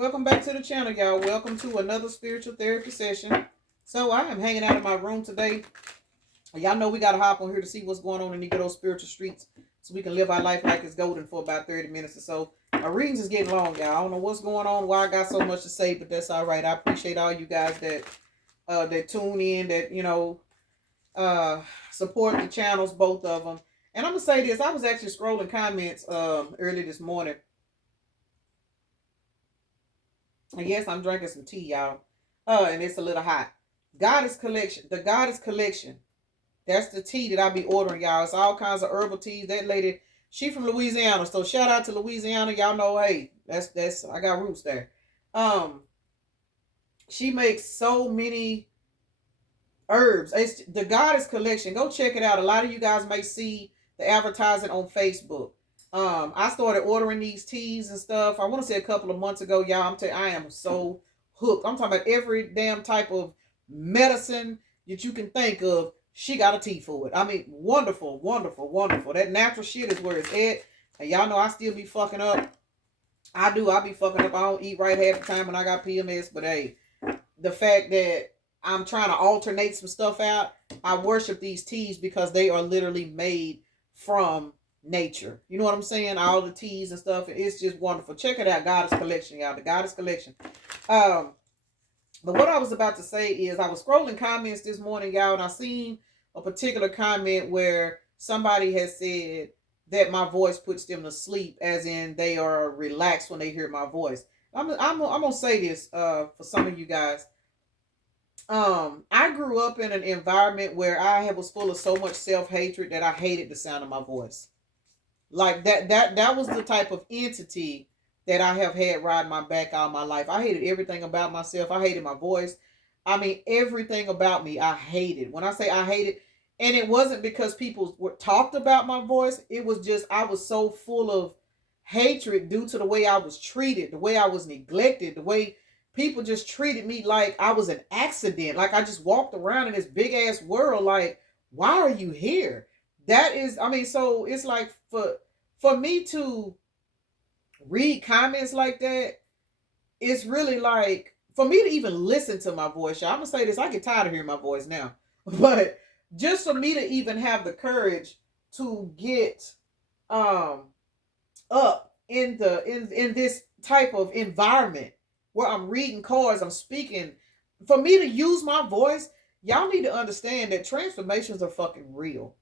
Welcome back to the channel, y'all. Welcome to another spiritual therapy session. So I am hanging out in my room today. Y'all know we got to hop on here to see what's going on in these good old spiritual streets so we can live our life like it's golden for about 30 minutes or so. My readings is getting long, y'all. I don't know what's going on, why I got so much to say, but that's all right. I appreciate all you guys that tune in, that, support the channels, both of them. And I'm going to say this. I was actually scrolling comments early this morning. And yes, I'm drinking some tea, y'all. And it's a little hot. Goddess Collection. The Goddess Collection. That's the tea that I be ordering, y'all. It's all kinds of herbal teas. That lady, she from Louisiana. So shout out to Louisiana. Y'all know, hey, that's I got roots there. She makes so many herbs. It's the Goddess Collection. Go check it out. A lot of you guys may see the advertising on Facebook. I started ordering these teas and stuff. I want to say a couple of months ago, y'all. I am so hooked. I'm talking about every damn type of medicine that you can think of. She got a tea for it. I mean, wonderful, wonderful, wonderful. That natural shit is where it's at. And y'all know I still be fucking up. I do. I be fucking up. I don't eat right half the time when I got PMS. But hey, the fact that I'm trying to alternate some stuff out, I worship these teas because they are literally made from nature. You know what I'm saying? All the teas and stuff. It's just wonderful. Check it out, Goddess Collection, y'all. The Goddess Collection. But what I was about to say is I was scrolling comments this morning, y'all, and I seen a particular comment where somebody has said that my voice puts them to sleep, as in they are relaxed when they hear my voice. I'm gonna say this for some of you guys. I grew up in an environment where I was full of so much self-hatred that I hated the sound of my voice. Like that was the type of entity that I have had riding my back all my life. I hated everything about myself. I hated my voice. I mean, everything about me, I hated. When I say I hated, and it wasn't because people talked about my voice. It was just I was so full of hatred due to the way I was treated, the way I was neglected, the way people just treated me like I was an accident. Like I just walked around in this big ass world. Like, why are you here? That is, I mean, so it's like for me to read comments like that, it's really like for me to even listen to my voice. Y'all, I'm gonna say this: I get tired of hearing my voice now, but just for me to even have the courage to get up in this type of environment where I'm reading cards, I'm speaking, for me to use my voice, y'all need to understand that transformations are fucking real.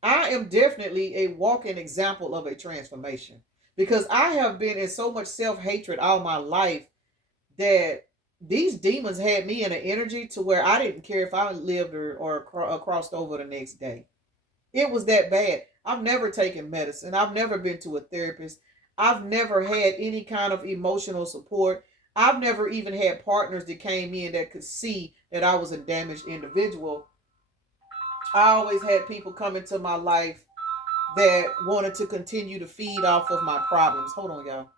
I am definitely a walking example of a transformation because I have been in so much self-hatred all my life that these demons had me in an energy to where I didn't care if I lived or crossed over the next day. It was that bad. I've never taken medicine. I've never been to a therapist. I've never had any kind of emotional support. I've never even had partners that came in that could see that I was a damaged individual. I always had people come into my life that wanted to continue to feed off of my problems. Hold on, y'all.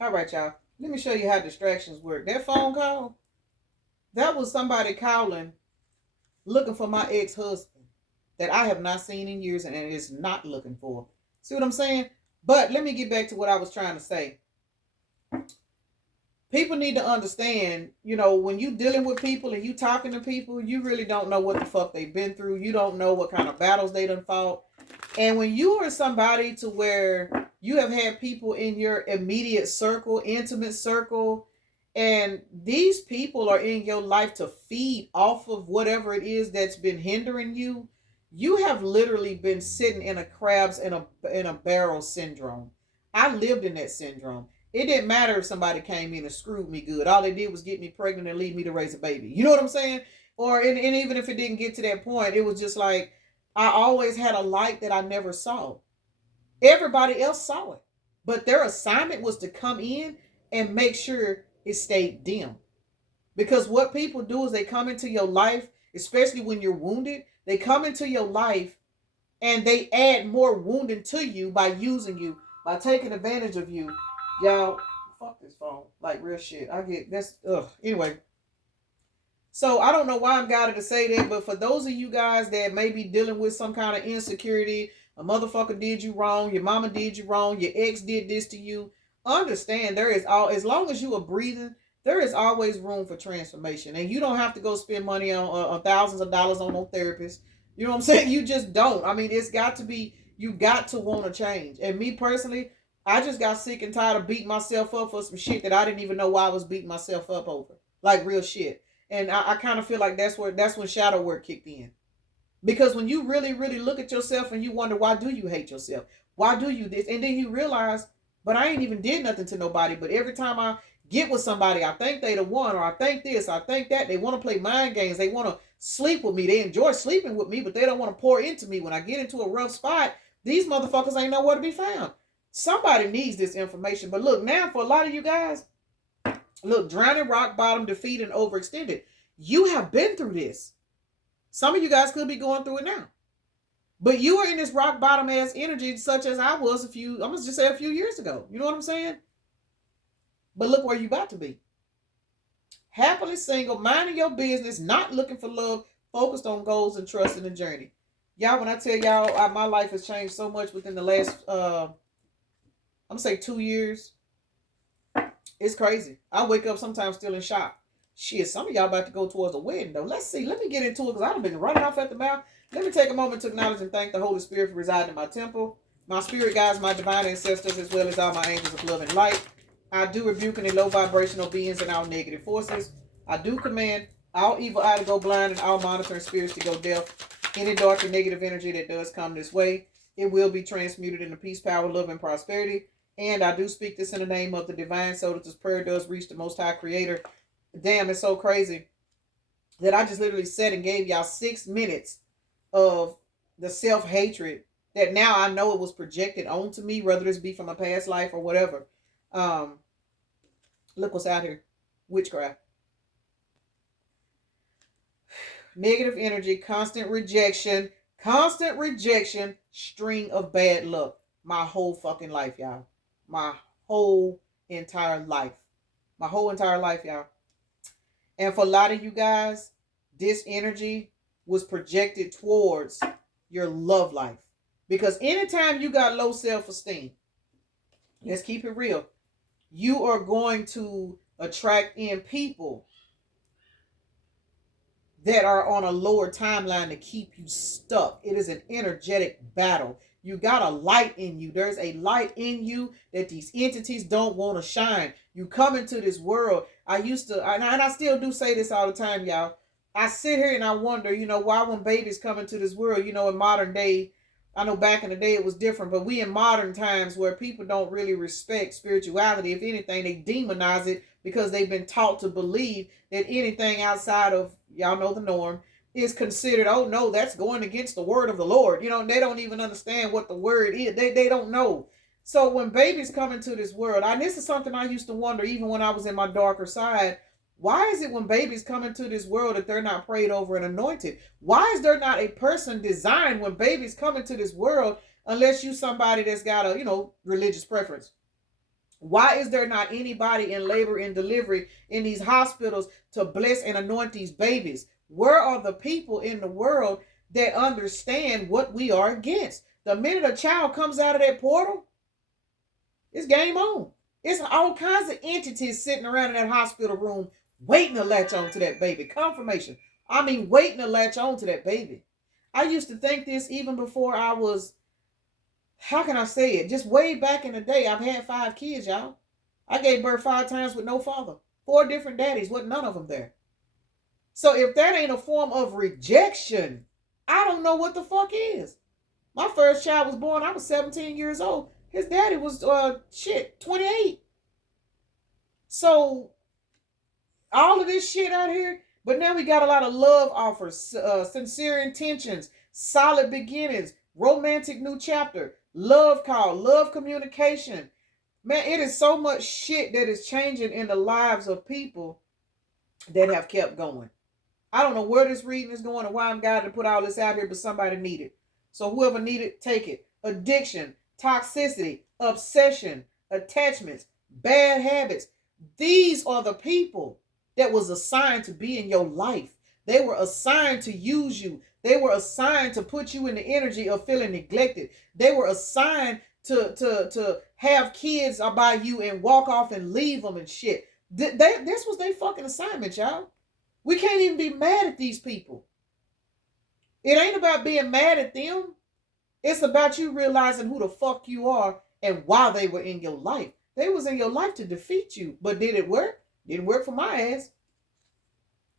All right, y'all. Let me show you how distractions work. That phone call, that was somebody calling looking for my ex-husband that I have not seen in years and is not looking for. See what I'm saying? But let me get back to what I was trying to say. People need to understand, when you dealing with people and you talking to people, you really don't know what the fuck they've been through. You don't know what kind of battles they done fought. And when you are somebody to where you have had people in your immediate circle, intimate circle, and these people are in your life to feed off of whatever it is that's been hindering you, you have literally been sitting in a crabs in a barrel syndrome. I lived in that syndrome. It didn't matter if somebody came in and screwed me good. All they did was get me pregnant and leave me to raise a baby. You know what I'm saying? And even if it didn't get to that point, it was just like I always had a light that I never saw. Everybody else saw it. But their assignment was to come in and make sure it stayed dim. Because what people do is they come into your life, especially when you're wounded, they come into your life and they add more wounding to you by using you, by taking advantage of you. Y'all, fuck this phone. Like real shit. I get that's anyway. So I don't know why I'm guided to say that, but for those of you guys that may be dealing with some kind of insecurity, a motherfucker did you wrong, your mama did you wrong, your ex did this to you, understand there is as long as you are breathing, there is always room for transformation, and you don't have to go spend money on thousands of dollars on no therapist. You know what I'm saying? You just don't. I mean, it's got to be. You got to want to change. And me personally, I just got sick and tired of beating myself up for some shit that I didn't even know why I was beating myself up over, like real shit. And I kind of feel like that's when shadow work kicked in. Because when you really, really look at yourself and you wonder, why do you hate yourself? Why do you this? And then you realize, but I ain't even did nothing to nobody. But every time I get with somebody, I think they the one, or I think this, I think that. They want to play mind games. They want to sleep with me. They enjoy sleeping with me, but they don't want to pour into me. When I get into a rough spot, these motherfuckers ain't nowhere to be found. Somebody needs this information. But look, now for a lot of you guys, look, drowning, rock bottom, defeated, and overextended. You have been through this. Some of you guys could be going through it now. But you were in this rock bottom ass energy, such as I was I'm going to just say a few years ago. You know what I'm saying? But look where you about to be. Happily single, minding your business, not looking for love, focused on goals and trust in the journey. Y'all, when I tell y'all, my life has changed so much within the last, I'm going to say 2 years. It's crazy. I wake up sometimes still in shock. Shit, some of y'all about to go towards a wedding, though. Let's see. Let me get into it, because I've been running off at the mouth. Let me take a moment to acknowledge and thank the Holy Spirit for residing in my temple, my spirit guides, my divine ancestors, as well as all my angels of love and light. I do rebuke any low vibrational beings and all negative forces. I do command all evil eye to go blind and all monitoring spirits to go deaf. Any dark and negative energy that does come this way, it will be transmuted into peace, power, love, and prosperity. And I do speak this in the name of the divine, so that this prayer does reach the Most High Creator. Damn, it's so crazy that I just literally said and gave y'all 6 minutes of the self-hatred that now I know it was projected onto me, whether this be from a past life or whatever. Look what's out here. Witchcraft. Negative energy, constant rejection, string of bad luck. My whole fucking life, y'all. My whole entire life. Y'all. And for a lot of you guys, this energy was projected towards your love life. Because anytime you got low self-esteem, let's keep it real, you are going to attract in people that are on a lower timeline to keep you stuck. It is an energetic battle. You got a light in you. There's a light in you that these entities don't want to shine. You come into this world. I used to, and I still do say this all the time, y'all. I sit here and I wonder, why when babies come into this world, in modern day, I know back in the day it was different, but we in modern times where people don't really respect spirituality. If anything, they demonize it because they've been taught to believe that anything outside of, y'all know the norm, is considered, oh no, that's going against the word of the Lord. They don't even understand what the word is. They don't know. So when babies come into this world, and this is something I used to wonder even when I was in my darker side, why is it when babies come into this world that they're not prayed over and anointed? Why is there not a person designed when babies come into this world, unless you somebody that's got a, religious preference? Why is there not anybody in labor and delivery in these hospitals to bless and anoint these babies? Where are the people in the world that understand what we are against? The minute a child comes out of that portal, it's game on. It's all kinds of entities sitting around in that hospital room waiting to latch on to that baby. Confirmation. I mean, waiting to latch on to that baby. I used to think this even before I was, how can I say it? Just way back in the day. I've had 5 kids, y'all. I gave birth 5 times with no father. 4 different daddies, wasn't none of them there. So if that ain't a form of rejection, I don't know what the fuck is. My first child was born, I was 17 years old. His daddy was, 28. So all of this shit out here, but now we got a lot of love offers, sincere intentions, solid beginnings, romantic new chapter, love call, love communication. Man, it is so much shit that is changing in the lives of people that have kept going. I don't know where this reading is going or why I'm guided to put all this out here, but somebody need it. So whoever need it, take it. Addiction, toxicity, obsession, attachments, bad habits. These are the people that was assigned to be in your life. They were assigned to use you. They were assigned to put you in the energy of feeling neglected. They were assigned to have kids by you and walk off and leave them and shit. This was their fucking assignment, y'all. We can't even be mad at these people. It ain't about being mad at them. It's about you realizing who the fuck you are and why they were in your life. They was in your life to defeat you. But did it work? Didn't work for my ass.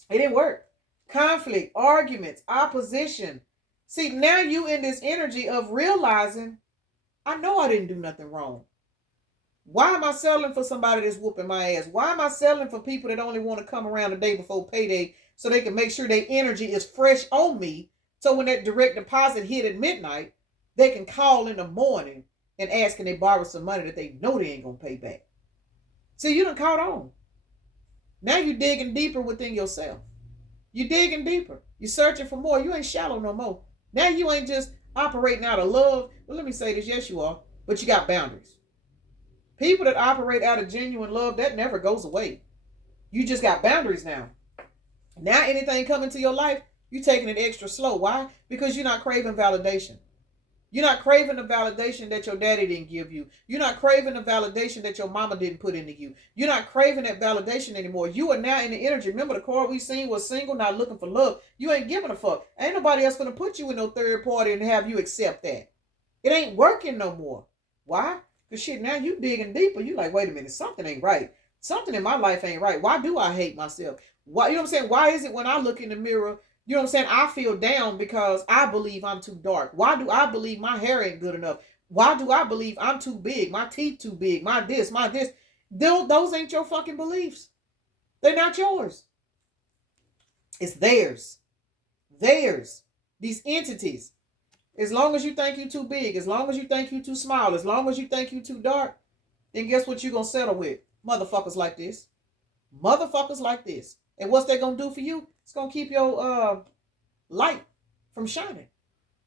It didn't work. Conflict, arguments, opposition. See, now you in this energy of realizing, I know I didn't do nothing wrong. Why am I settling for somebody that's whooping my ass? Why am I settling for people that only want to come around the day before payday so they can make sure their energy is fresh on me, so when that direct deposit hit at midnight, they can call in the morning and ask can they borrow some money that they know they ain't going to pay back. See, you done caught on. Now you digging deeper within yourself. You digging deeper. You searching for more. You ain't shallow no more. Now you ain't just operating out of love. Well, let me say this. Yes, you are. But you got boundaries. People that operate out of genuine love, that never goes away. You just got boundaries now. Now anything coming to your life, you taking it extra slow. Why? Because you're not craving validation. You're not craving the validation that your daddy didn't give you. You're not craving the validation that your mama didn't put into you. You're not craving that validation anymore. You are now in the energy. Remember the card we seen was single, not looking for love. You ain't giving a fuck. Ain't nobody else going to put you in no third party and have you accept that. It ain't working no more. Why? Because shit, now you digging deeper. You like, wait a minute, something ain't right. Something in my life ain't right. Why do I hate myself? Why, you know what I'm saying? Why is it when I look in the mirror, you know what I'm saying, I feel down because I believe I'm too dark? Why do I believe my hair ain't good enough? Why do I believe I'm too big? My teeth too big? My this, my this. Those ain't your fucking beliefs. They're not yours. It's theirs. Theirs. These entities. As long as you think you too big, as long as you think you too small, as long as you think you too dark, then guess what you're going to settle with? Motherfuckers like this. Motherfuckers like this. And what's they going to do for you? It's going to keep your light from shining.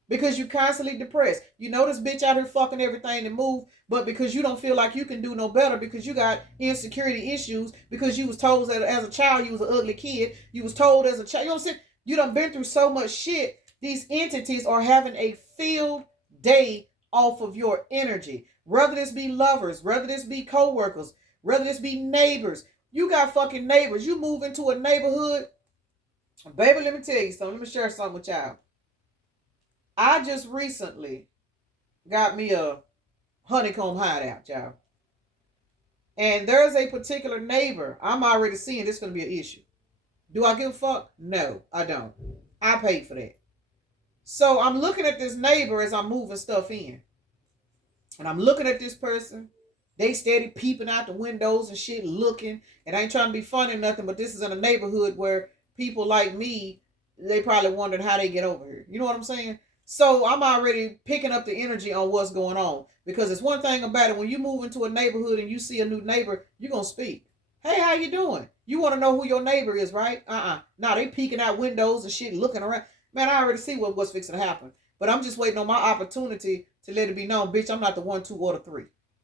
Because you're constantly depressed. You know this bitch out here fucking everything and move, but because you don't feel like you can do no better, because you got insecurity issues, because you was told that as a child you was an ugly kid, you was told as a child, you know what I'm saying? You done been through so much shit. These entities are having a field day off of your energy. Whether this be lovers, whether this be co-workers, whether this be neighbors. You got fucking neighbors. You move into a neighborhood. Baby, let me tell you something. Let me share something with y'all. I just recently got me a honeycomb hideout, y'all. And there's a particular neighbor I'm already seeing this is going to be an issue. Do I give a fuck? No, I don't. I paid for that. So I'm looking at this neighbor as I'm moving stuff in. And I'm looking at this person. They steady peeping out the windows and shit, looking. And I ain't trying to be funny or nothing, but this is in a neighborhood where people like me, they probably wondering how they get over here. You know what I'm saying? So I'm already picking up the energy on what's going on. Because it's one thing about it, when you move into a neighborhood and you see a new neighbor, you're going to speak. Hey, how you doing? You want to know who your neighbor is, right? Nah, they peeking out windows and shit, looking around. Man, I already see what's fixing to happen. But I'm just waiting on my opportunity to let it be known, bitch, I'm not the 1, 2, or the 3.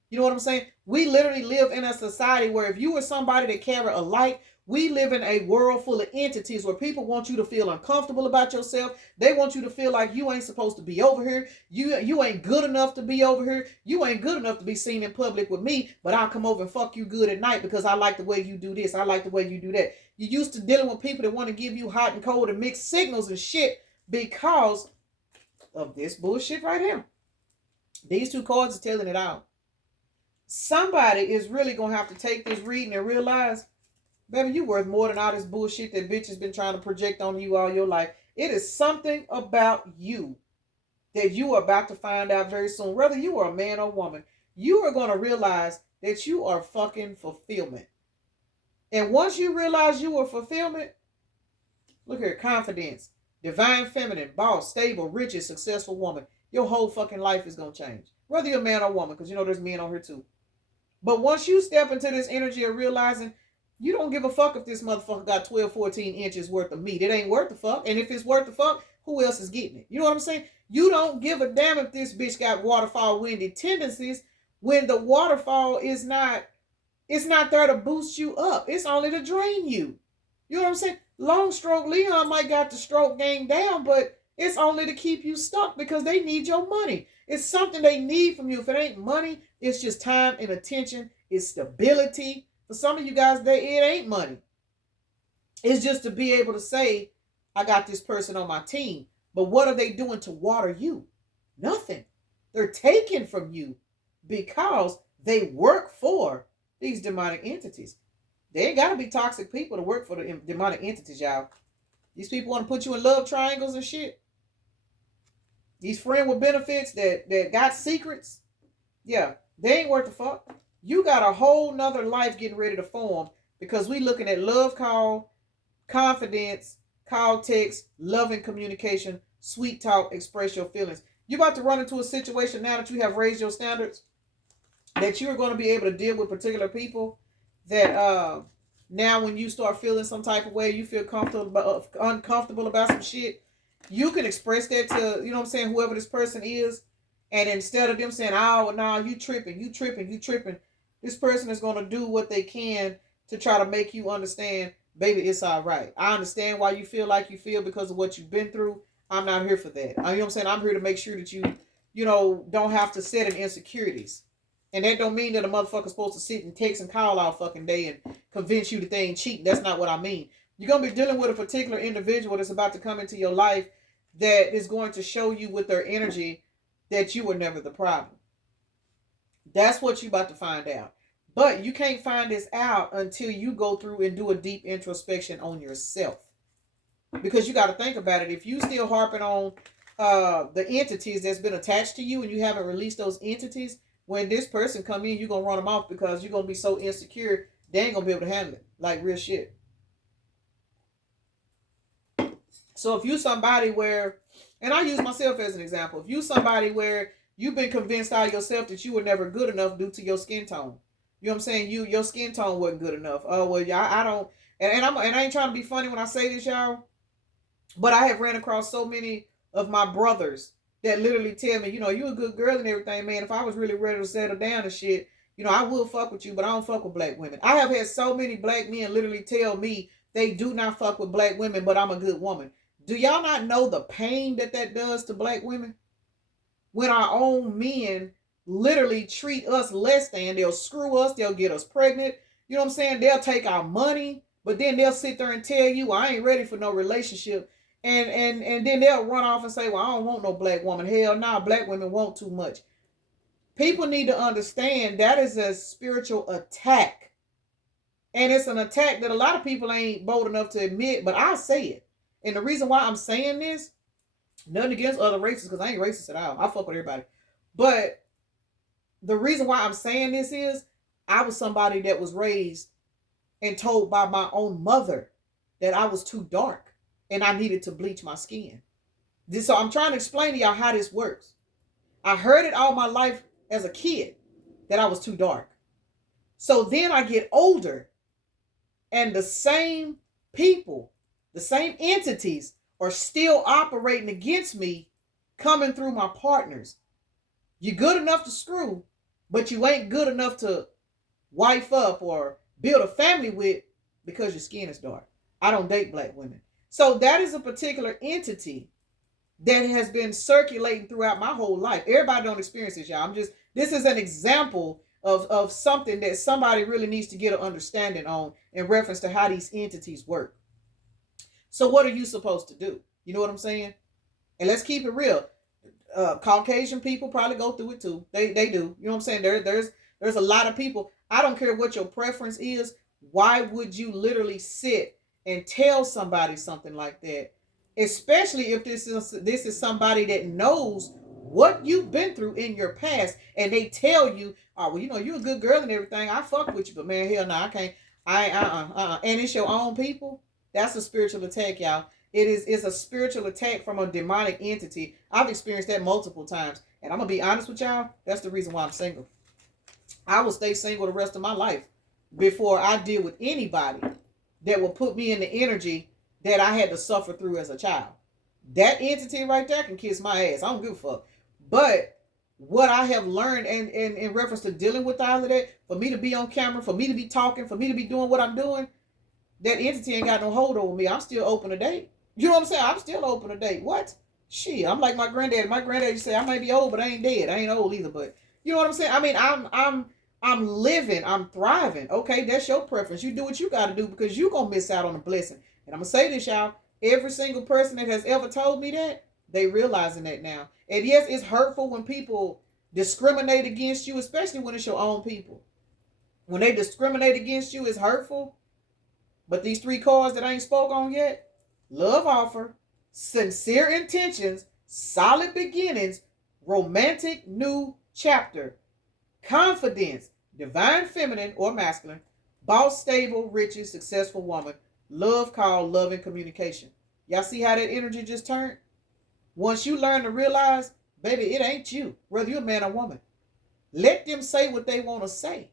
You know what I'm saying? We literally live in a society where if you were somebody that carry a light, we live in a world full of entities where people want you to feel uncomfortable about yourself. They want you to feel like you ain't supposed to be over here. You ain't good enough to be over here. You ain't good enough to be seen in public with me, but I'll come over and fuck you good at night because I like the way you do this. I like the way you do that. You're used to dealing with people that want to give you hot and cold and mixed signals and shit because of this bullshit right here. These two cards are telling it out. Somebody is really going to have to take this reading and realize, baby, you worth more than all this bullshit that bitch has been trying to project on you all your life. It is something about you that you are about to find out very soon. Whether you are a man or woman, you are going to realize that you are fucking fulfillment. And once you realize you are fulfillment, look here, confidence, divine feminine, boss, stable, rich, and successful woman. Your whole fucking life is going to change. Whether you're a man or woman, because you know there's men on here too. But once you step into this energy of realizing you don't give a fuck if this motherfucker got 12, 14 inches worth of meat. It ain't worth the fuck. And if it's worth the fuck, who else is getting it? You know what I'm saying? You don't give a damn if this bitch got waterfall windy tendencies when the waterfall is not, it's not there to boost you up. It's only to drain you. You know what I'm saying? Long stroke Leon might got the stroke game down, but It's only to keep you stuck because they need your money. It's something they need from you. If it ain't money, it's just time and attention. It's stability. For some of you guys, it ain't money. It's just to be able to say, I got this person on my team. But what are they doing to water you? Nothing. They're taking from you because they work for these demonic entities. They ain't got to be toxic people to work for the demonic entities, y'all. These people want to put you in love triangles and shit. These friend with benefits that got secrets. Yeah, they ain't worth the fuck. You got a whole nother life getting ready to form because we looking at love call, confidence, call text, loving communication, sweet talk, express your feelings. You about to run into a situation now that you have raised your standards that you are going to be able to deal with particular people that now when you start feeling some type of way, you feel uncomfortable about some shit, you can express that to, you know what I'm saying, whoever this person is. And instead of them saying, oh, no, you tripping, this person is going to do what they can to try to make you understand, baby, it's all right. I understand why you feel like you feel because of what you've been through. I'm not here for that. You know what I'm saying? I'm here to make sure that you know, don't have to set in insecurities. And that don't mean that a motherfucker's supposed to sit and text and call all fucking day and convince you that they ain't cheating. That's not what I mean. You're going to be dealing with a particular individual that's about to come into your life that is going to show you with their energy that you were never the problem. That's what you're about to find out. But you can't find this out until you go through and do a deep introspection on yourself. Because you got to think about it. If you still harping on the entities that's been attached to you and you haven't released those entities, when this person come in, you're going to run them off because you're going to be so insecure, they ain't going to be able to handle it. Like real shit. So if you somebody where, and I use myself as an example, if you somebody where you've been convinced out of yourself that you were never good enough due to your skin tone. You know what I'm saying? Your skin tone wasn't good enough. Oh, well, I don't, and I ain't trying to be funny when I say this, y'all, but I have ran across so many of my brothers that literally tell me, you know, you a good girl and everything, man. If I was really ready to settle down and shit, you know, I will fuck with you, but I don't fuck with black women. I have had so many black men literally tell me they do not fuck with black women, but I'm a good woman. Do y'all not know the pain that does to black women? When our own men literally treat us less than, they'll screw us, they'll get us pregnant. You know what I'm saying? They'll take our money, but then they'll sit there and tell you, I ain't ready for no relationship. And then they'll run off and say, well, I don't want no black woman. Hell no, black women want too much. People need to understand that is a spiritual attack. And it's an attack that a lot of people ain't bold enough to admit, but I say it. And the reason why I'm saying this, nothing against other races, because I ain't racist at all. I fuck with everybody. But the reason why I'm saying this is I was somebody that was raised and told by my own mother that I was too dark and I needed to bleach my skin. So I'm trying to explain to y'all how this works. I heard it all my life as a kid that I was too dark. So then I get older and the same people, the same entities are still operating against me coming through my partners. You're good enough to screw, but you ain't good enough to wife up or build a family with because your skin is dark. I don't date black women. So that is a particular entity that has been circulating throughout my whole life. Everybody don't experience this, y'all. This is an example of something that somebody really needs to get an understanding on in reference to how these entities work. So what are you supposed to do? You know what I'm saying? And let's keep it real. Caucasian people probably go through it too. They do. You know what I'm saying? There's a lot of people. I don't care what your preference is. Why would you literally sit and tell somebody something like that? Especially if this is somebody that knows what you've been through in your past, and they tell you, oh, well, you know, you're a good girl and everything. I fuck with you, but man, hell no, I can't. And it's your own people. That's a spiritual attack, y'all. It's a spiritual attack from a demonic entity. I've experienced that multiple times. And I'm going to be honest with y'all. That's the reason why I'm single. I will stay single the rest of my life before I deal with anybody that will put me in the energy that I had to suffer through as a child. That entity right there can kiss my ass. I don't give a fuck. But what I have learned in reference to dealing with all of that, for me to be on camera, for me to be talking, for me to be doing what I'm doing, that entity ain't got no hold over me. I'm still open to date. You know what I'm saying? I'm still open to date. What? Shit, I'm like my granddad. My granddad used to say, I might be old, but I ain't dead. I ain't old either, but you know what I'm saying? I mean, I'm living, I'm thriving. Okay, that's your preference. You do what you gotta do because you gonna miss out on a blessing. And I'm gonna say this, y'all. Every single person that has ever told me that, they realizing that now. And yes, it's hurtful when people discriminate against you, especially when it's your own people. When they discriminate against you, it's hurtful. But these three cards that I ain't spoke on yet, love offer, sincere intentions, solid beginnings, romantic new chapter, confidence, divine feminine or masculine, boss stable, riches, successful woman, love called love and communication. Y'all see how that energy just turned? Once you learn to realize, baby, it ain't you, whether you're a man or woman. Let them say what they want to say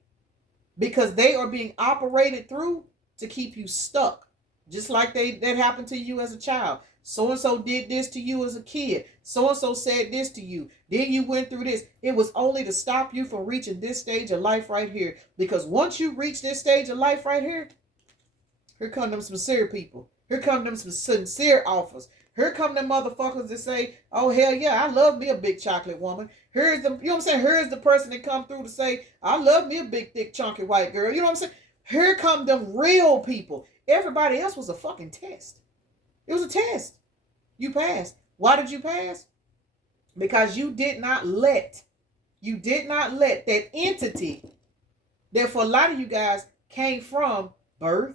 because they are being operated through to keep you stuck. Just like that happened to you as a child. So and so did this to you as a kid. So and so said this to you. Then you went through this. It was only to stop you from reaching this stage of life right here. Because once you reach this stage of life right here come them sincere people. Here come them some sincere offers. Here come them motherfuckers that say, oh, hell yeah, I love me a big chocolate woman. Here's the, you know what I'm saying? Here's the person that come through to say, I love me a big, thick, chunky white girl. You know what I'm saying? Here come them real people. Everybody else was a fucking test. It was a test. You passed. Why did you pass? Because you did not let that entity that for a lot of you guys came from birth,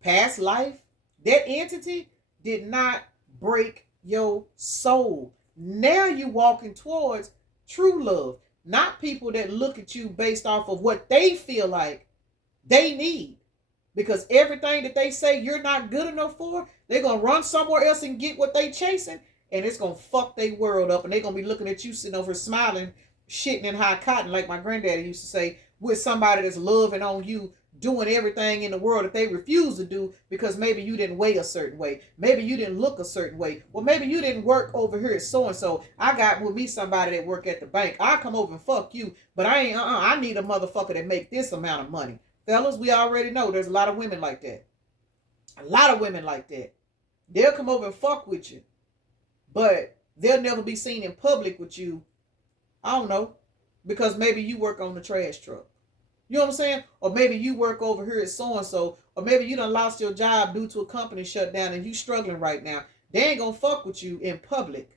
past life, that entity did not break your soul. Now you walking towards true love, not people that look at you based off of what they feel like they need. Because everything that they say you're not good enough for, they're going to run somewhere else and get what they chasing. And it's going to fuck their world up. And they're going to be looking at you sitting over smiling, shitting in high cotton, like my granddaddy used to say, with somebody that's loving on you, doing everything in the world that they refuse to do because maybe you didn't weigh a certain way. Maybe you didn't look a certain way. Well, maybe you didn't work over here at so-and-so. I got with me somebody that work at the bank. I'll come over and fuck you. But I need a motherfucker that make this amount of money. Fellas, we already know there's a lot of women like that. A lot of women like that. They'll come over and fuck with you. But they'll never be seen in public with you. I don't know. Because maybe you work on the trash truck. You know what I'm saying? Or maybe you work over here at so-and-so. Or maybe you done lost your job due to a company shutdown and you struggling right now. They ain't gonna fuck with you in public.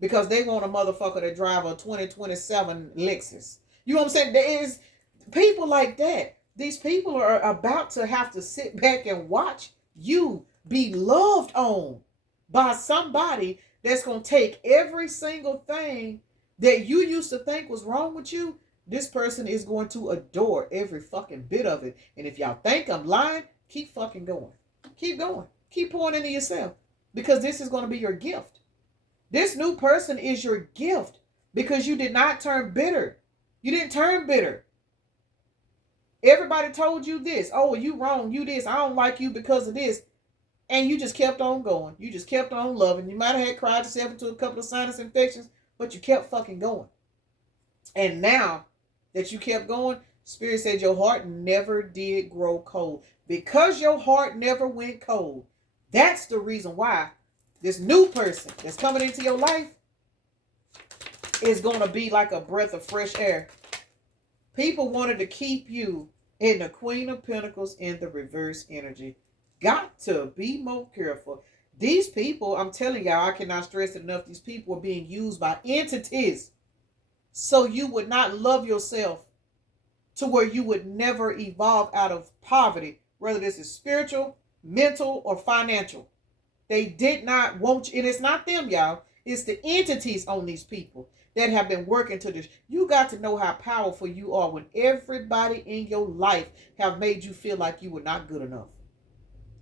Because they want a motherfucker that drive a 2027 Lexus. You know what I'm saying? There is people like that. These people are about to have to sit back and watch you be loved on by somebody that's going to take every single thing that you used to think was wrong with you. This person is going to adore every fucking bit of it. And if y'all think I'm lying, keep fucking going. Keep going. Keep pouring into yourself because this is going to be your gift. This new person is your gift because you did not turn bitter. You didn't turn bitter. Everybody told you this. Oh, you wrong. You this. I don't like you because of this. And you just kept on going. You just kept on loving. You might have had cried yourself into a couple of sinus infections, but you kept fucking going. And now that you kept going, Spirit said your heart never did grow cold. Because your heart never went cold, that's the reason why this new person that's coming into your life is going to be like a breath of fresh air. People wanted to keep you in the Queen of Pentacles in the reverse energy. Got to be more careful. These people, I'm telling y'all, I cannot stress it enough. These people are being used by entities so you would not love yourself to where you would never evolve out of poverty, whether this is spiritual, mental, or financial. They did not want you. And it's not them, y'all. It's the entities on these people that have been working to this. You got to know how powerful you are when everybody in your life have made you feel like you were not good enough.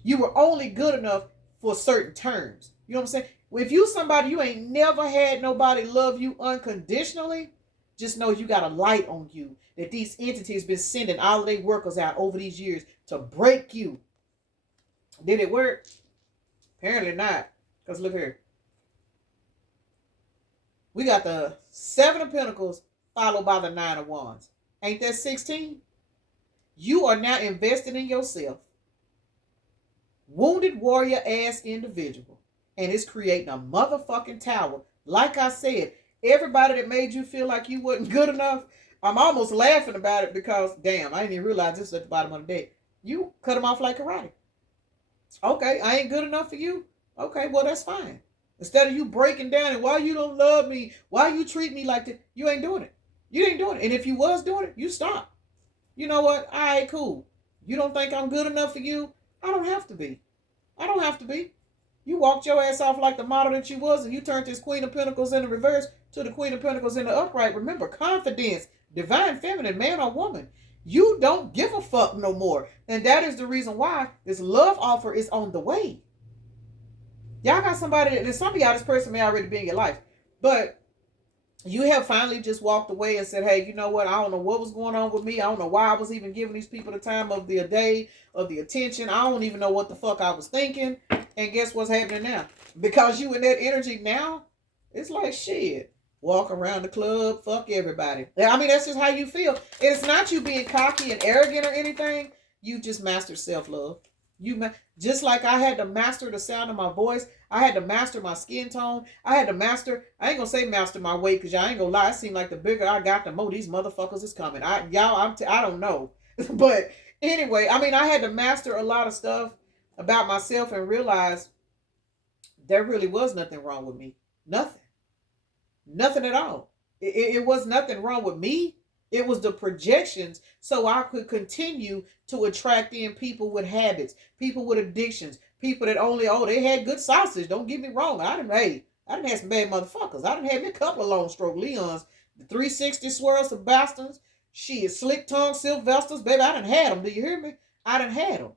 You were only good enough for certain terms. You know what I'm saying? If you somebody you ain't never had nobody love you unconditionally, just know you got a light on you that these entities been sending all of their workers out over these years to break you. Did it work? Apparently not. Because look here. We got the 7 of Pentacles followed by the 9 of Wands. Ain't that 16? You are now invested in yourself. Wounded warrior ass individual. And it's creating a motherfucking tower. Like I said, everybody that made you feel like you wasn't good enough, I'm almost laughing about it because, damn, I didn't even realize this was at the bottom of the deck. You cut them off like karate. Okay, I ain't good enough for you. Okay, well, that's fine. Instead of you breaking down and why you don't love me, why you treat me like that, you ain't doing it. You ain't doing it. And if you was doing it, you stop. You know what? All right, cool. You don't think I'm good enough for you? I don't have to be. I don't have to be. You walked your ass off like the model that you was, and you turned this Queen of Pentacles in the reverse to the Queen of Pentacles in the upright. Remember, confidence, divine feminine, man or woman. You don't give a fuck no more. And that is the reason why this love offer is on the way. Y'all got somebody, and some of y'all, this person may already be in your life, but you have finally just walked away and said, hey, you know what? I don't know what was going on with me. I don't know why I was even giving these people the time of the day, of the attention. I don't even know what the fuck I was thinking. And guess what's happening now? Because you in that energy now, it's like shit. Walk around the club, fuck everybody. I mean, that's just how you feel. It's not you being cocky and arrogant or anything. You just master self-love. Just like I had to master the sound of my voice. I had to master my skin tone. I ain't gonna say master my weight, because y'all ain't gonna lie. It seems like the bigger I got, the more these motherfuckers is coming. I don't know. But anyway, I mean, I had to master a lot of stuff about myself and realize there really was nothing wrong with me. Nothing. Nothing at all. It was nothing wrong with me. It was the projections, so I could continue to attract in people with habits, people with addictions, people that they had good sausage. Don't get me wrong. I didn't have some bad motherfuckers. I didn't have me a couple of long stroke Leons, the 360 swirl Sebastians, slick tongue Sylvesters, baby. I done had them. Do you hear me? I done had them.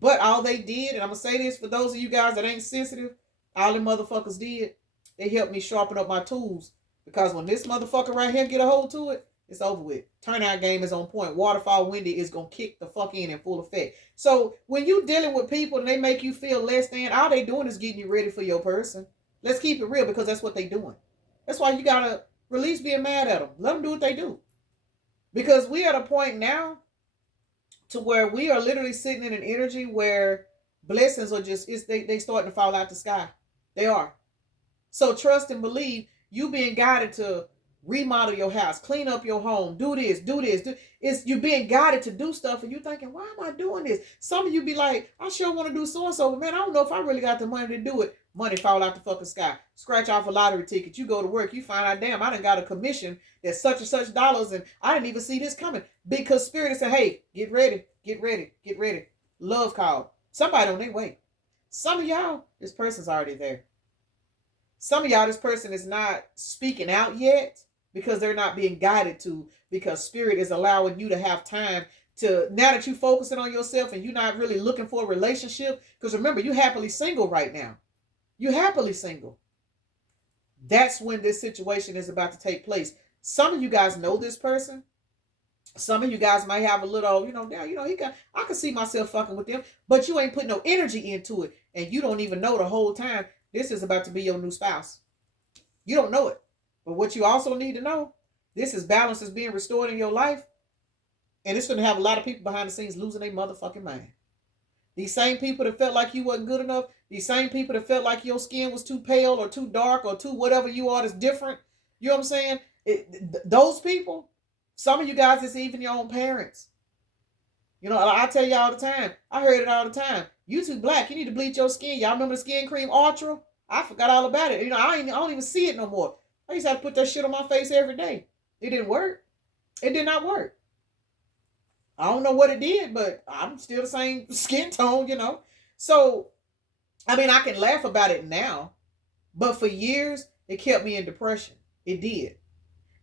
But all they did, and I'm gonna say this for those of you guys that ain't sensitive, all them motherfuckers did, they helped me sharpen up my tools. Because when this motherfucker right here get a hold to it, it's over with. Turnout game is on point. Waterfall Wendy is going to kick the fuck in full effect. So when you dealing with people and they make you feel less than, all they doing is getting you ready for your person. Let's keep it real, because that's what they doing. That's why you got to release being mad at them. Let them do what they do. Because we are at a point now to where we are literally sitting in an energy where blessings are just, they starting to fall out the sky. They are. So trust and believe you being guided to remodel your house, clean up your home, do this. You're being guided to do stuff, and you're thinking, why am I doing this? Some of you be like, I sure want to do so-and-so, but man, I don't know if I really got the money to do it. Money fall out the fucking sky. Scratch off a lottery ticket. You go to work, you find out, damn, I done got a commission that's such and such dollars, and I didn't even see this coming. Because Spirit is saying, hey, get ready. Love call. Somebody on their way. Some of y'all, this person's already there. Some of y'all, this person is not speaking out yet because they're not being guided to, because Spirit is allowing you to have time to, now that you're focusing on yourself and you're not really looking for a relationship, because remember, you're happily single right now. You're happily single. That's when this situation is about to take place. Some of you guys know this person. Some of you guys might have a little, I can see myself fucking with them, but you ain't putting no energy into it, and you don't even know the whole time this is about to be your new spouse. You don't know it. But what you also need to know, this is balance is being restored in your life. And it's going to have a lot of people behind the scenes losing their motherfucking mind. These same people that felt like you wasn't good enough. These same people that felt like your skin was too pale or too dark or too whatever you are that's different. You know what I'm saying? Those people, some of you guys, it's even your own parents. You know, I tell you all the time. I heard it all the time. You too black. You need to bleach your skin. Y'all remember the skin cream Ultra? I forgot all about it. I don't even see it no more. I used to have to put that shit on my face every day. It didn't work. It did not work. I don't know what it did, but I'm still the same skin tone, So, I mean, I can laugh about it now, but for years, it kept me in depression. It did.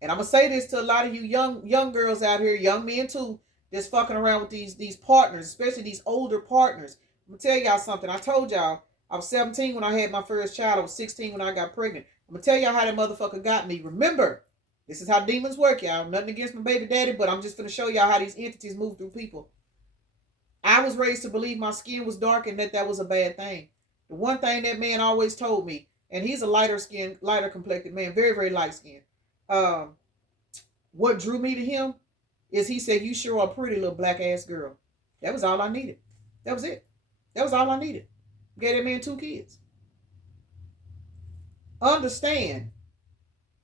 And I'm going to say this to a lot of you young girls out here, young men too, that's fucking around with these partners, especially these older partners. I'm going to tell y'all something. I told y'all, I was 17 when I had my first child. I was 16 when I got pregnant. I'm going to tell y'all how that motherfucker got me. Remember, this is how demons work, y'all. Nothing against my baby daddy, but I'm just going to show y'all how these entities move through people. I was raised to believe my skin was dark and that was a bad thing. The one thing that man always told me, and he's a lighter complected man, very, very light skinned. What drew me to him is he said, you sure are a pretty little black ass girl. That was all I needed. That was it. That was all I needed. Gave that man 2 kids. understand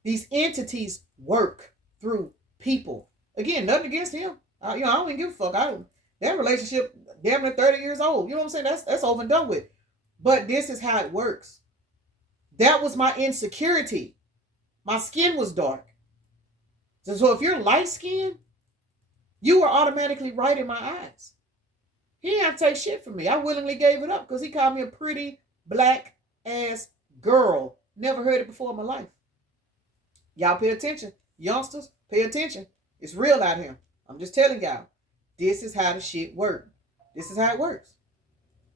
these entities work through people. Again, nothing against him. I don't even give a fuck. That relationship damn near 30 years old. You know what I'm saying? That's over and done with. But this is how it works. That was my insecurity. My skin was dark. So if you're light skinned, you were automatically right in my eyes. He didn't have to take shit from me. I willingly gave it up because he called me a pretty black ass girl. Never heard it before in my life. Y'all pay attention. Youngsters, pay attention. It's real out here. I'm just telling y'all. This is how the shit works. This is how it works.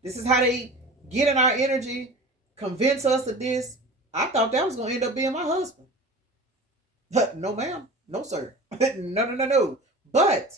This is how they get in our energy, convince us of this. I thought that was going to end up being my husband. But no, ma'am. No, sir. No. But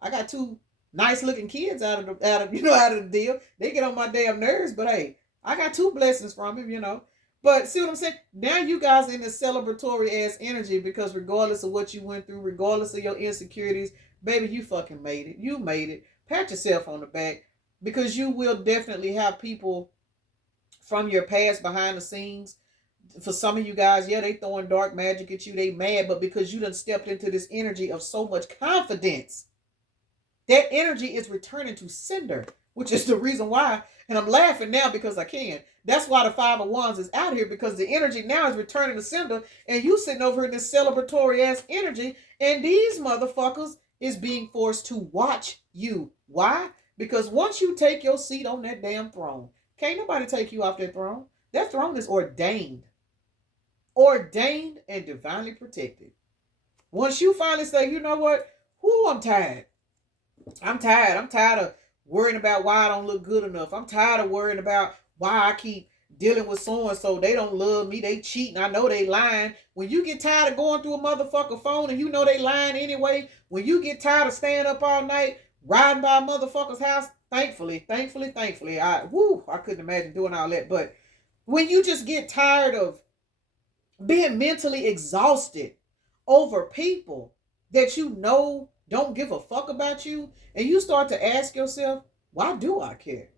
I got two nice looking kids out of the deal. They get on my damn nerves, but hey, I got two blessings from him. But see what I'm saying? Now you guys in this celebratory ass energy because regardless of what you went through, regardless of your insecurities, baby, you fucking made it. You made it. Pat yourself on the back because you will definitely have people from your past behind the scenes. For some of you guys, yeah, they throwing dark magic at you. They mad, but because you done stepped into this energy of so much confidence, that energy is returning to sender, which is the reason why. And I'm laughing now because I can. That's why the 5 of Wands is out here, because the energy now is returning to sender, and you sitting over in this celebratory ass energy, and these motherfuckers is being forced to watch you. Why? Because once you take your seat on that damn throne, can't nobody take you off that throne. That throne is ordained. Ordained and divinely protected. Once you finally say, you know what? I'm tired. I'm tired of worrying about why I don't look good enough. I'm tired of worrying about why I keep dealing with so-and-so. They don't love me. They cheating. I know they lying. When you get tired of going through a motherfucker phone and you know they lying anyway, when you get tired of staying up all night, riding by a motherfucker's house, thankfully, I couldn't imagine doing all that. But when you just get tired of being mentally exhausted over people that you know don't give a fuck about you, and you start to ask yourself, why do I care?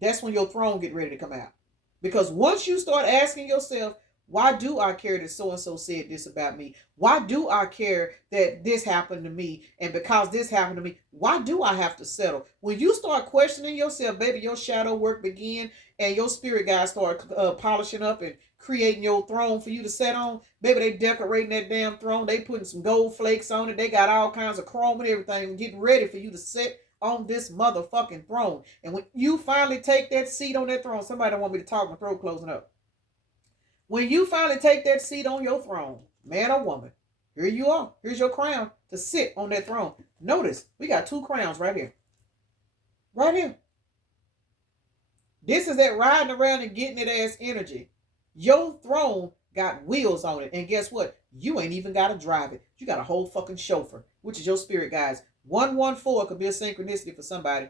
That's when your throne get ready to come out. Because once you start asking yourself, why do I care that so-and-so said this about me? Why do I care that this happened to me? And because this happened to me, why do I have to settle? When you start questioning yourself, baby, your shadow work begin, and your spirit guys start polishing up and creating your throne for you to sit on. Baby, they decorating that damn throne. They putting some gold flakes on it. They got all kinds of chrome and everything, getting ready for you to sit on this motherfucking throne. And when you finally take that seat on that throne, somebody don't want me to talk, my throat closing up. When you finally take that seat on your throne, man or woman, here you are. Here's your crown to sit on that throne. Notice, we got 2 crowns right here. Right here. This is that riding around and getting it ass energy. Your throne got wheels on it. And guess what? You ain't even got to drive it. You got a whole fucking chauffeur, which is your spirit guides. 114 could be a synchronicity for somebody.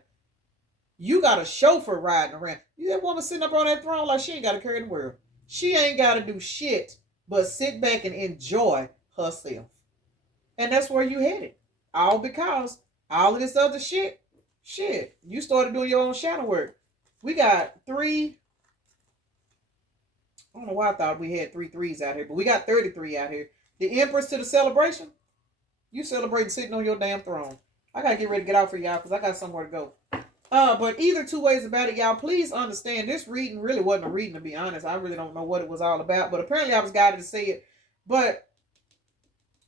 You got a chauffeur riding around. You that woman sitting up on that throne like she ain't got to carry the world. She ain't got to do shit but sit back and enjoy herself. And that's where you headed. All because all of this other shit, you started doing your own shadow work. We got 3. I don't know why I thought we had 3 threes out here, but we got 33 out here. The Empress to the celebration. You celebrating sitting on your damn throne. I got to get ready to get out for y'all because I got somewhere to go. But either 2 ways about it, y'all, please understand this reading really wasn't a reading, to be honest. I really don't know what it was all about, but apparently I was guided to say it. But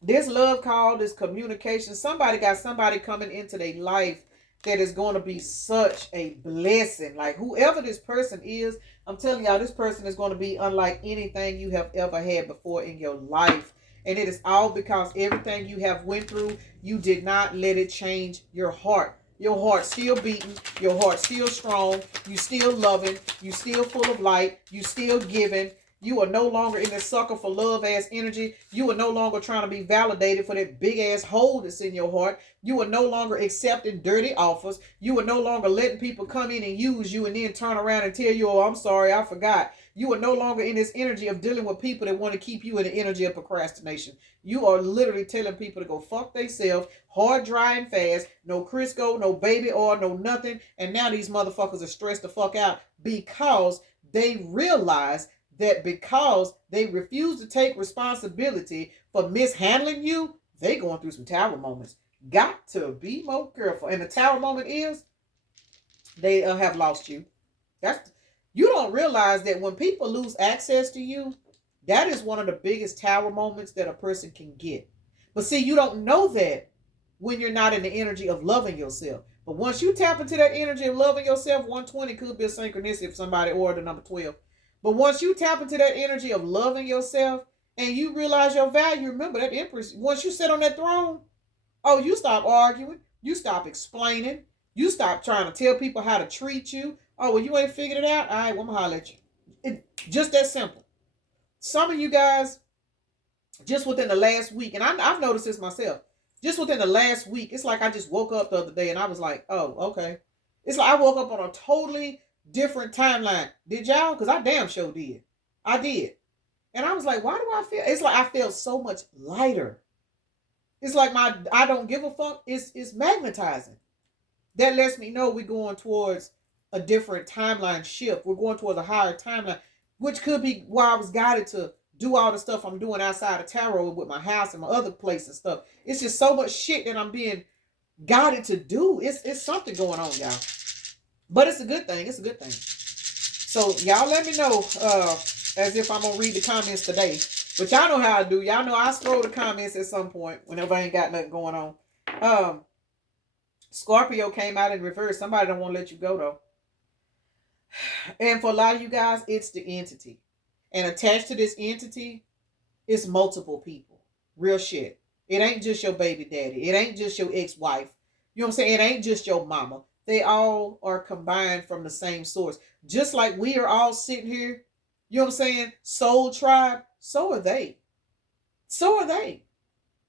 this love call, this communication, somebody got somebody coming into their life that is going to be such a blessing. Like whoever this person is, I'm telling y'all, this person is going to be unlike anything you have ever had before in your life. And it is all because everything you have went through, you did not let it change your heart. Your heart still beating. Your heart still strong. You still loving. You still full of light. You still giving. You are no longer in the sucker for love ass energy. You are no longer trying to be validated for that big ass hole that's in your heart. You are no longer accepting dirty offers. You are no longer letting people come in and use you and then turn around and tell you, oh, I'm sorry, I forgot. You are no longer in this energy of dealing with people that want to keep you in the energy of procrastination. You are literally telling people to go fuck themselves, hard, dry, and fast. No Crisco, no baby oil, no nothing. And now these motherfuckers are stressed the fuck out because they realize that because they refuse to take responsibility for mishandling you, they going through some tower moments. Got to be more careful. And the tower moment is they have lost you. That's you don't realize that when people lose access to you, that is one of the biggest tower moments that a person can get. But see, you don't know that when you're not in the energy of loving yourself. But once you tap into that energy of loving yourself, 120 could be a synchronicity if somebody ordered number 12. But once you tap into that energy of loving yourself and you realize your value, remember that Empress, once you sit on that throne, oh, you stop arguing, you stop explaining, you stop trying to tell people how to treat you. Oh, well, you ain't figured it out? All right, well, I'm going to holler at you. Just that simple. Some of you guys, just within the last week, and I've noticed this myself, just within the last week, it's like I just woke up the other day and I was like, oh, okay. It's like I woke up on a totally different timeline. Did y'all? Because I damn sure did. I did. And I was like, why do I feel? It's like I felt so much lighter. It's like my I don't give a fuck. It's magnetizing. That lets me know we're going towards a different timeline shift. We're going towards a higher timeline, which could be why I was guided to do all the stuff I'm doing outside of tarot with my house and my other place and stuff. It's just so much shit that I'm being guided to do. It's something going on, y'all. But it's a good thing. It's a good thing. So y'all let me know as if I'm going to read the comments today. But y'all know how I do. Y'all know I scroll the comments at some point whenever I ain't got nothing going on. Scorpio came out in reverse. Somebody don't want to let you go, though. And for a lot of you guys, it's the entity. And attached to this entity is multiple people. Real shit. It ain't just your baby daddy. It ain't just your ex-wife. You know what I'm saying? It ain't just your mama. They all are combined from the same source. Just like we are all sitting here, you know what I'm saying? Soul tribe, so are they. So are they.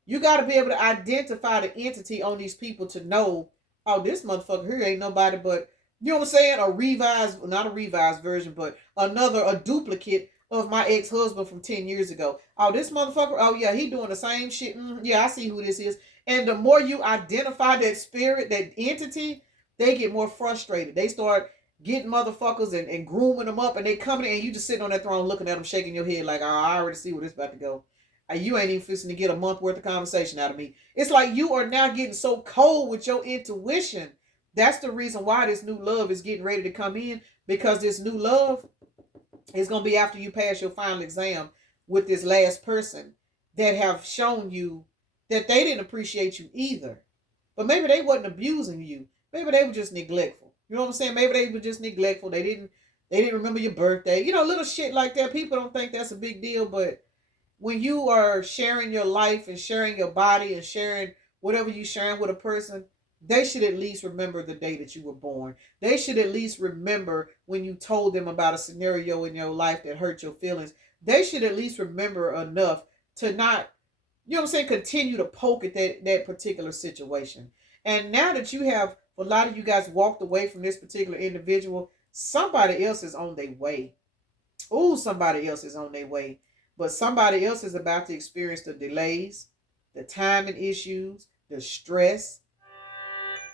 You got to be able to identify the entity on these people to know, oh, this motherfucker here ain't nobody but, you know what I'm saying? A revised, not a revised version, but a duplicate of my ex-husband from 10 years ago. Oh, this motherfucker, oh yeah, he doing the same shit. Yeah, I see who this is. And the more you identify that spirit, that entity, they get more frustrated. They start getting motherfuckers and grooming them up, and they coming in and you just sitting on that throne looking at them, shaking your head like, oh, I already see where this about to go. You ain't even fixing to get a month worth of conversation out of me. It's like you are now getting so cold with your intuition. That's the reason why this new love is getting ready to come in, because this new love is going to be after you pass your final exam with this last person that have shown you that they didn't appreciate you either. But maybe they wasn't abusing you. Maybe they were just neglectful. You know what I'm saying? Maybe they were just neglectful. They didn't remember your birthday. You know, little shit like that. People don't think that's a big deal, but when you are sharing your life and sharing your body and sharing whatever you're sharing with a person, they should at least remember the day that you were born. They should at least remember when you told them about a scenario in your life that hurt your feelings. They should at least remember enough to not, you know what I'm saying, continue to poke at that particular situation. And now that you have, a lot of you guys walked away from this particular individual, somebody else is on their way. Ooh, somebody else is on their way. But somebody else is about to experience the delays, the timing issues, the stress.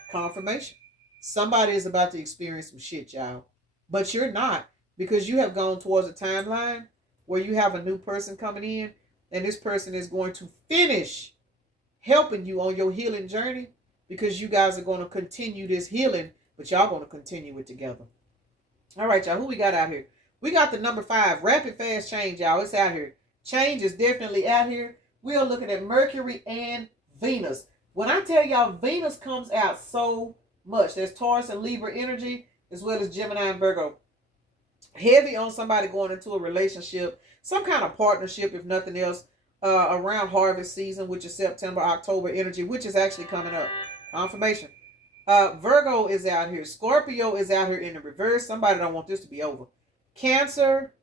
Confirmation. Somebody is about to experience some shit, y'all. But you're not, because you have gone towards a timeline where you have a new person coming in, and this person is going to finish helping you on your healing journey, because you guys are going to continue this healing, but y'all going to continue it together. All right, y'all. Who we got out here? We got the number 5. Rapid fast change, y'all. It's out here. Change is definitely out here. We are looking at Mercury and Venus. When I tell y'all, Venus comes out so much. There's Taurus and Libra energy, as well as Gemini and Virgo. Heavy on somebody going into a relationship, some kind of partnership, if nothing else, around harvest season, which is September, October energy, which is actually coming up. Confirmation. Virgo is out here. Scorpio is out here in the reverse. Somebody don't want this to be over. Cancer,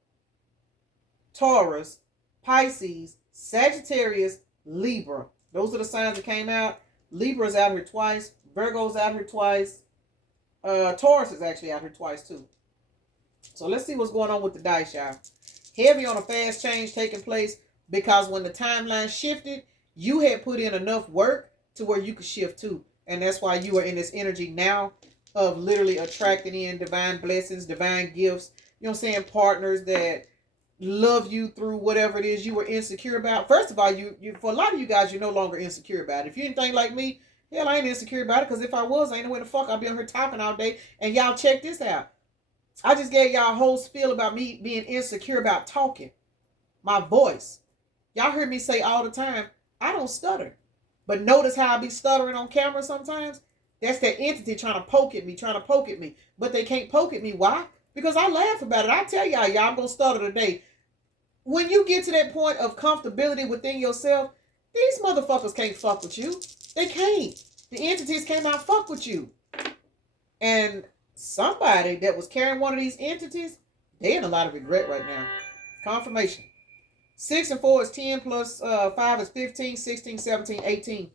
Taurus, Pisces, Sagittarius, Libra. Those are the signs that came out. Libra's out here twice. Virgo's out here twice. Taurus is actually out here twice too. So let's see what's going on with the dice, y'all. Heavy on a fast change taking place, because when the timeline shifted, you had put in enough work to where you could shift too. And that's why you are in this energy now of literally attracting in divine blessings, divine gifts, you know what I'm saying, partners that love you through whatever it is you were insecure about. First of all, you for a lot of you guys, you're no longer insecure about it. If you anything like me, hell, I ain't insecure about it, because if I was, I ain't know where the fuck I'd be on here talking all day. And y'all check this out. I just gave y'all a whole spiel about me being insecure about talking. My voice. Y'all hear me say all the time, I don't stutter. But notice how I be stuttering on camera sometimes? That's that entity trying to poke at me, But they can't poke at me. Why? Because I laugh about it. I tell y'all, I'm going to stutter today. When you get to that point of comfortability within yourself, these motherfuckers can't fuck with you. They can't. The entities cannot fuck with you. And somebody that was carrying one of these entities, they in a lot of regret right now. Confirmation. 6 and 4 is 10 plus 5 is 15, 16, 17, 18.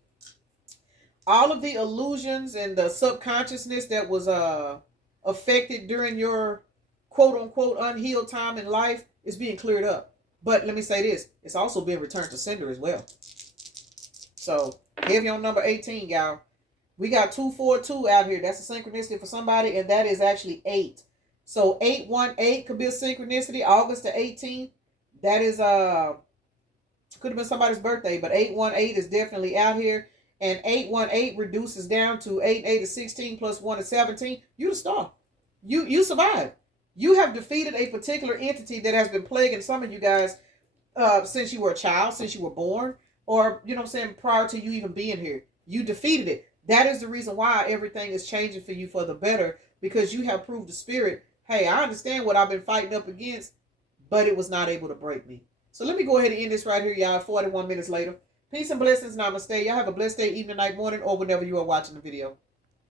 All of the illusions and the subconsciousness that was affected during your quote unquote unhealed time in life is being cleared up. But let me say this, it's also being returned to sender as well. So heavy on number 18, y'all. We got 242 out here. That's a synchronicity for somebody, and that is actually 8. So 818 could be a synchronicity. August the 18th. That is could have been somebody's birthday, but 818 is definitely out here. And 818 reduces down to 8 is 16 plus 1 is 17. You the star. You survived. You have defeated a particular entity that has been plaguing some of you guys since you were a child, since you were born, or, you know what I'm saying, prior to you even being here. You defeated it. That is the reason why everything is changing for you for the better, because you have proved the spirit, hey, I understand what I've been fighting up against, but it was not able to break me. So let me go ahead and end this right here, y'all, 41 minutes later. Peace and blessings. Namaste. Y'all have a blessed day, evening, night, morning, or whenever you are watching the video.